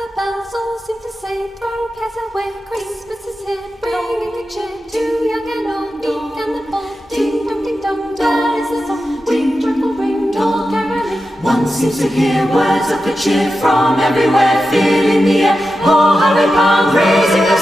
the bells all seem to say, throw cares away, Christmas is here, bringing good cheer to young and old, meek and the bold. Ding dong, glad is the song, ring, trickle, ring, all caroling. One seems to hear words of good cheer from everywhere, filling the air. Oh, hurry, palm, raising the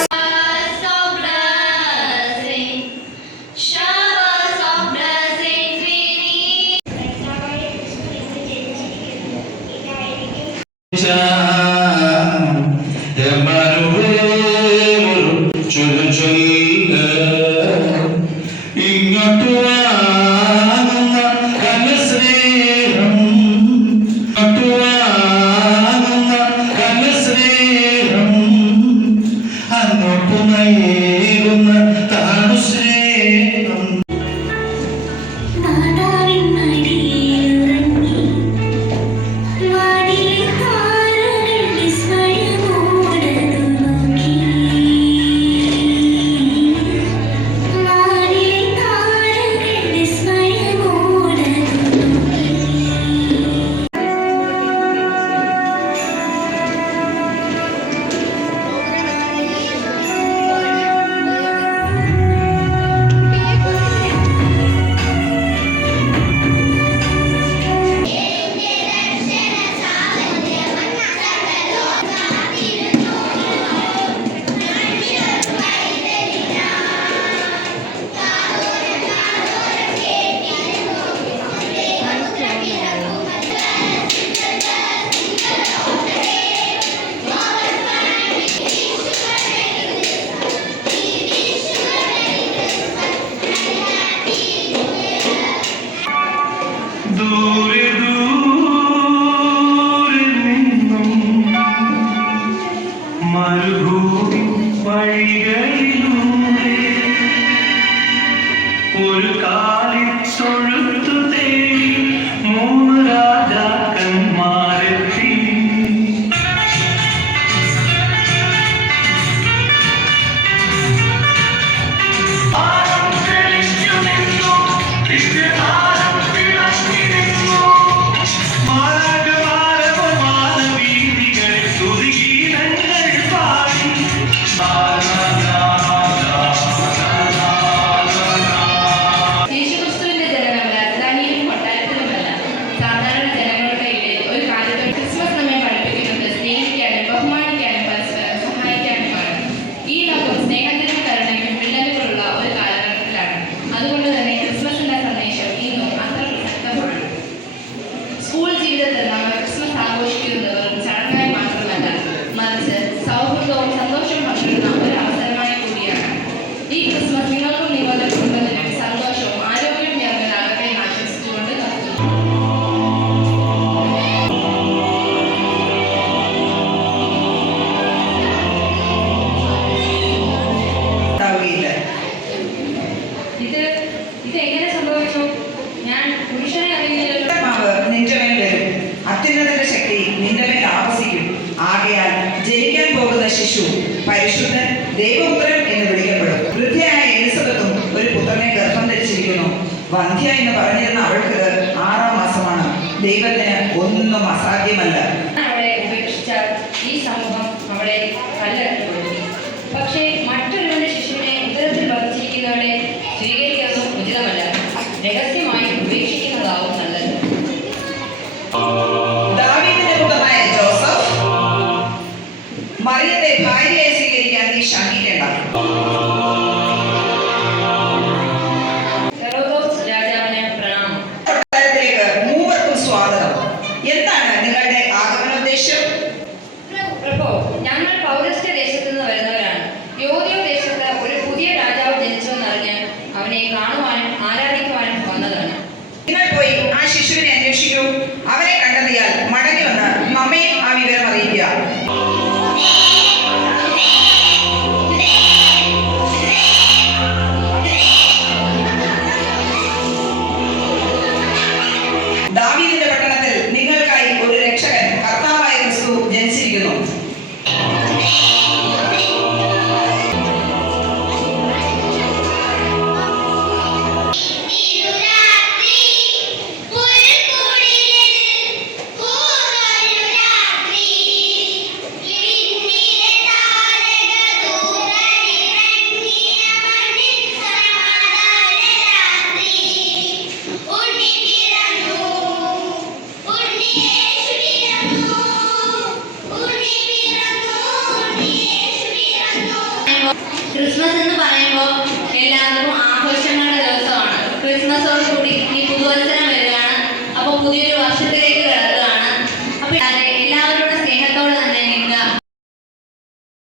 ശിശു പരിശുദ്ധൻ ദൈവപുത്രൻ എന്ന് വിളിക്കപ്പെടും. വൃദ്ധയായ എലിസബത്തും ഒരു പുത്രനെ ഗർഭം ധരിച്ചിരിക്കുന്നു. വന്ധ്യ എന്ന് പറഞ്ഞിരുന്ന അവൾക്ക് 6-ാം മാസമാണ്. ദൈവത്തിന് ഒന്നും അസാധ്യമല്ല. അവളെ ഉപേക്ഷിച്ചാൽ ഈ സമൂഹം അവളെ കല്ലെടുക്കപ്പെടും. പക്ഷേ മറ്റൊരുവന്റെ ശിശുവിനെ ഉദരത്തിൽ വധിച്ചിരിക്കുന്നവരെ സ്വീകരിക്കുന്നതും ഉചിതമല്ല. രഹസ്യമായി ഉപേക്ഷിക്കുന്നതാവും നല്ലത്. മറിയത്തെ ഭാര്യയായി സ്വീകരിക്കാൻ നീ ശങ്കിക്കേണ്ട. കൊട്ടാരത്തിലേക്ക് മൂവർക്കും സ്വാഗതം. എന്താണ് നിങ്ങളുടെ ആഗമനോദ്ദേശം? പ്രഭോ, ഞങ്ങൾ പൗരസ്ത്യ ദേശത്തു നിന്ന് വരുന്നവരാണ്. യോദ്യോ ദേശത്ത് ഒരു പുതിയ രാജാവ് ജനിച്ചുവെന്നറിഞ്ഞ് അവനെ കാണുവാനും ആരാധിക്കുവാനും വന്നതാണ്. നിങ്ങൾ പോയി ആ ശിശുവിനെ അന്വേഷിക്കൂ. അവനെ കണ്ടെത്തിയാൽ മടങ്ങി വന്ന് നമ്മയെ ആ വിവരം അറിയിക്കുക. ദാവീദിന്റെ പട്ടണത്തിൽ നിങ്ങൾക്കായി ഒരു രക്ഷകൻ കർത്താവായ ക്രിസ്തു ജനിച്ചിരിക്കുന്നു. ക്രിസ്മസ് എന്ന് പറയുമ്പോൾ എല്ലാവർക്കും ആഘോഷങ്ങളുടെ ദിവസമാണ്. ക്രിസ്മസോട് കൂടി ഈ പുതുവത്സരം വരികയാണ്. അപ്പോൾ പുതിയൊരു വർഷത്തിലേക്ക് കിടക്കുകയാണ്. അപ്പോൾ